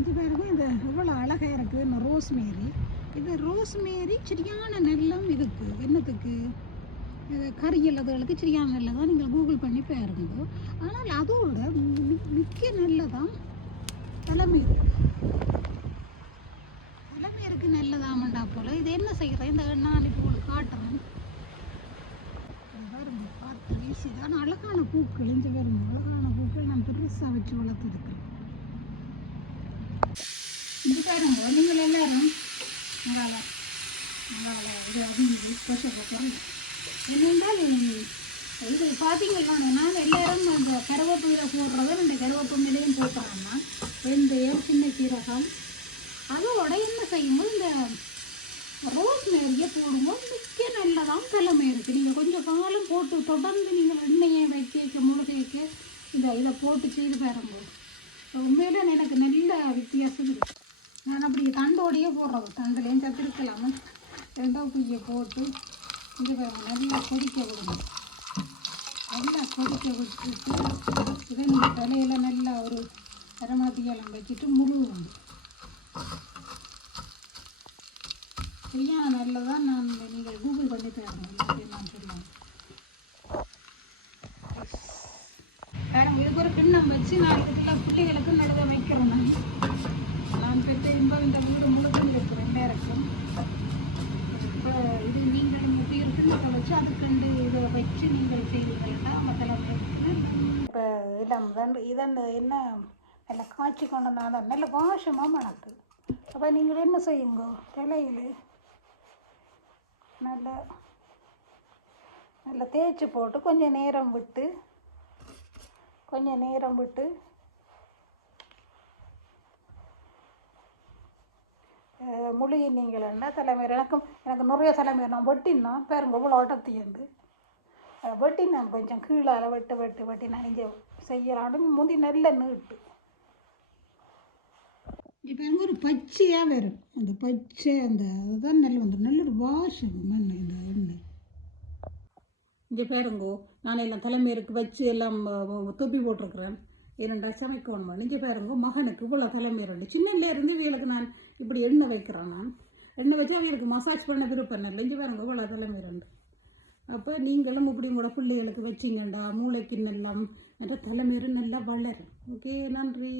அஞ்சு பாருங்க இது எவ்வளோ அழகாக இருக்குது இந்த ரோஸ்மேரி. இது ரோஸ்மேரி சரியான நெல்லும் இதுக்கு. என்னத்துக்கு? இது கறியில் அதுகளுக்கு சரியான நல்லதான் நீங்கள் கூகுள் பண்ணி பாருங்க. ஆனால் அதோட மி- நெல்லை தான் தலைமையிரு தலைமையிருக்கு நல்லதாமண்டா போல். இது என்ன செய்கிறேன் இந்த நான் இப்போ உங்களுக்கு காட்டுறேன். இது பார்த்து வீசிதான். அழகான பூக்கள் இந்த பாருங்க. அழகான பூக்கள் நான் பெருசாக வச்சு வளர்த்துருக்குறேன் இது பாருங்க நீங்கள் எல்லாரும். உங்களால் உங்களால் இது அது ஸ்பெஷல் என்னென்றால் இது பார்த்தீங்கன்னா நான் எல்லாரும் அந்த கருவேப்பிலை போடுறத ரெண்டு கருவேப்பிலையும் போட்டுறாங்கன்னா வெந்தயம் சின்ன சீரகம் அதோட என்ன செய்யும்போது இந்த ரோஸ் மேரியை போடும்போது மிக்க நல்லதாம் கிழமை இருக்குது நீங்கள் கொஞ்சம் காலம் போட்டு தொடர்ந்து நீங்கள் எண்ணெயை வைக்க வைக்க முழுக வைக்க இந்த இதை போட்டு செய்து பாருங்க. உண்மையில எனக்கு நல்ல வித்தியாசம் இருக்கு. நான் அப்படி தண்டோடையே போடுறது தண்டுலேயும் சத்திருக்கலாமா. ரெண்டோ குய்யை போட்டு இங்கே பாருங்க நல்லா கொதிக்க விடணும் நல்லா கொதிக்க விட்டுட்டு இதை நீங்கள் தலையில் நல்லா ஒரு அரமணத்தியெல்லாம் வச்சுட்டு முழுவணும் சரியான நல்லதான் நான் நீங்கள் கூகுள் பண்ணி தரணும் நான் சொல்லுவேன் பாருங்க இதுக்கு ஒரு கிண்ணம் வச்சு நான் இதுக்குள்ள பிள்ளைகளுக்கு நடுக வைக்கிறேன் நான். நான் பெற்ற இன்பம் இந்த வீடு முழுக்க ரெண்டே இருக்கும் இப்போ இது நீங்கள் இப்போ கிண்ணத்தை வச்சு அதுக்கண்டு இதை வச்சு நீங்கள் செய்வீங்கன்னா மற்றெல்லாம் இப்போ எல்லாம் தண்டு என்ன நல்ல காய்ச்சி கொண்டு வந்தால் நல்ல வாசமாக மணக்கு அப்போ நீங்கள் என்ன செய்யுங்க? தலையில் நல்லா நல்லா தேய்ச்சி போட்டு கொஞ்சம் நேரம் விட்டு கொஞ்சம் நேரம் விட்டு முழுகி நீங்கள் என்ன தலைமையர். எனக்கும் எனக்கு நிறைய தலைமையர். நான் வெட்டினா பாருங்க இவ்வளோ அதை வெட்டினேன் கொஞ்சம் கீழால் வெட்டு வெட்டு வெட்டி நான் இங்கே செய்யலான்னு முந்தி நல்ல நீட்டு. இப்போ ஒரு பச்சையாக வரும். அந்த பச்சை அந்த அதுதான் நெல் வந்துடும் நல்ல ஒரு வாசம் மண் இந்த இங்கே பேருங்கோ நான் எல்லாம் தலைமையருக்கு வச்சு எல்லாம் தொப்பி போட்டிருக்கிறேன். இரண்டா சமைக்கணும் இங்கே பாருங்க மகனுக்கு இவ்வளோ தலைமையிரண்டு சின்னல இருந்து இவங்களுக்கு நான் இப்படி எண்ணெய் வைக்கிறேன் நான். எண்ணெய் வச்சு அவங்களுக்கு மசாஜ் பண்ண விருப்பம் இல்லை. இங்கே பாருங்க இவ்வளோ தலைமையிரண்டு அப்போ நீங்களும் இப்படி உங்களோட பிள்ளைகளுக்கு வச்சிங்கண்டா மூளைக்கு நல்லா மற்ற தலைமையிறு நல்லா வளரும். ஓகே நன்றி.